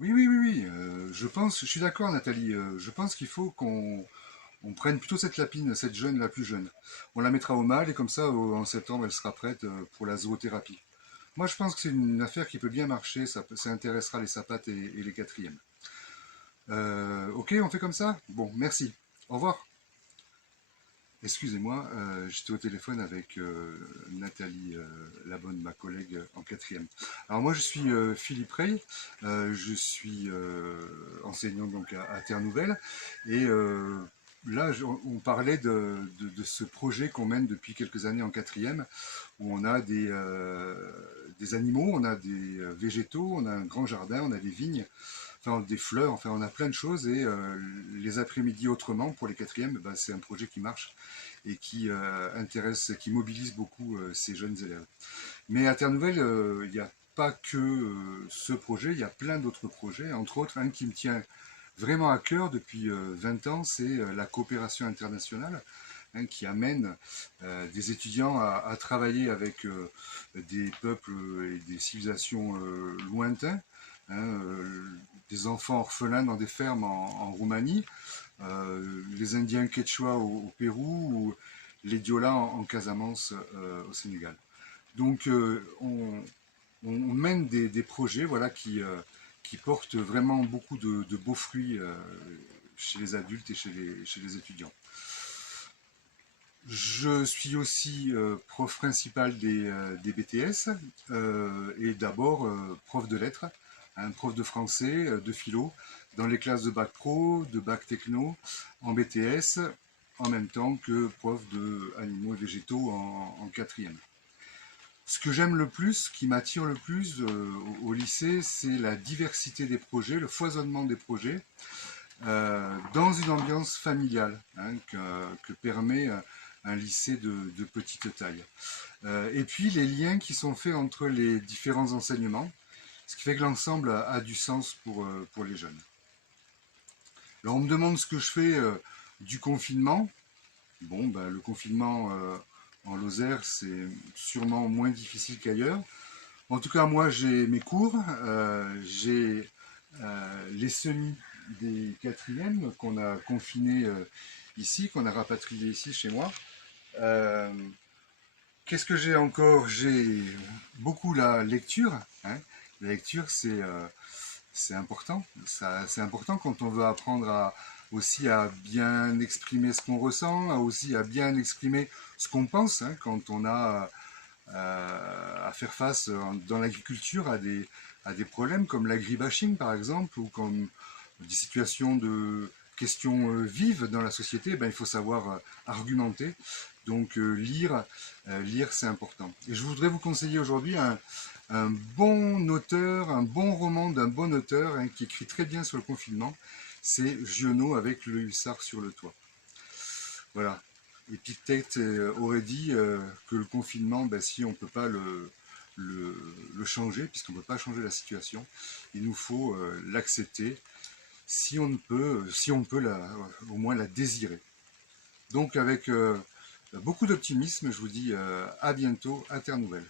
Oui, oui, oui, oui. Je suis d'accord, Nathalie. Je pense qu'il faut qu'on prenne plutôt cette lapine, cette jeune, la plus jeune. On la mettra au mâle et comme ça, en septembre, elle sera prête pour la zoothérapie. Moi, je pense que c'est une affaire qui peut bien marcher. Ça intéressera les sapates et les quatrièmes. Ok, on fait comme ça? Bon, merci. Au revoir. Excusez-moi, j'étais au téléphone avec Nathalie Labonne, ma collègue en quatrième. Alors moi je suis Philippe Rey, je suis enseignant donc à Terre Nouvelle et là on parlait de ce projet qu'on mène depuis quelques années en quatrième où on a des animaux, on a des végétaux, on a un grand jardin, on a des vignes, enfin des fleurs, enfin on a plein de choses et les après-midi autrement pour les quatrièmes, bah, c'est un projet qui marche et qui intéresse, qui mobilise beaucoup ces jeunes élèves. Mais à Terre Nouvelle, il n'y a pas que ce projet, il y a plein d'autres projets, entre autres un qui me tient vraiment à cœur depuis 20 ans, c'est la coopération internationale, hein, qui amène des étudiants à travailler avec des peuples et des civilisations lointains, hein, des enfants orphelins dans des fermes en Roumanie, les Indiens Quechua au Pérou ou les Diola en Casamance au Sénégal. Donc on mène des projets voilà, qui portent vraiment beaucoup de beaux fruits chez les adultes et chez les étudiants. Je suis aussi prof principal des BTS et d'abord prof de lettres, un prof de français, de philo, dans les classes de bac pro, de bac techno, en BTS, en même temps que prof de animaux et végétaux en quatrième. Ce que j'aime le plus, qui m'attire le plus au lycée, c'est la diversité des projets, le foisonnement des projets, dans une ambiance familiale hein, que permet un lycée de petite taille. Et puis les liens qui sont faits entre les différents enseignements, ce qui fait que l'ensemble a du sens pour les jeunes. Alors on me demande ce que je fais du confinement. Bon, ben, le confinement en Lozère, c'est sûrement moins difficile qu'ailleurs. En tout cas, moi, j'ai mes cours, j'ai les semis des quatrièmes qu'on a confinés ici, qu'on a rapatriés ici chez moi. Euh, Qu'est-ce que j'ai encore? J'ai beaucoup la lecture. Hein. La lecture, c'est important. C'est important quand on veut apprendre aussi à bien exprimer ce qu'on ressent, aussi à bien exprimer ce qu'on pense, hein, quand on a à faire face dans l'agriculture à des problèmes comme l'agribashing par exemple, ou comme des situations de questions vives dans la société, ben, il faut savoir argumenter. Donc lire c'est important. Et je voudrais vous conseiller aujourd'hui un bon auteur, un bon roman d'un bon auteur hein, qui écrit très bien sur le confinement. C'est Giono avec Le Hussard sur le toit. Voilà. Épictète aurait dit que le confinement, ben, si on ne peut pas le changer, puisqu'on ne peut pas changer la situation, il nous faut l'accepter, si on peut au moins la désirer. Donc avec beaucoup d'optimisme, je vous dis à bientôt à Terre Nouvelle.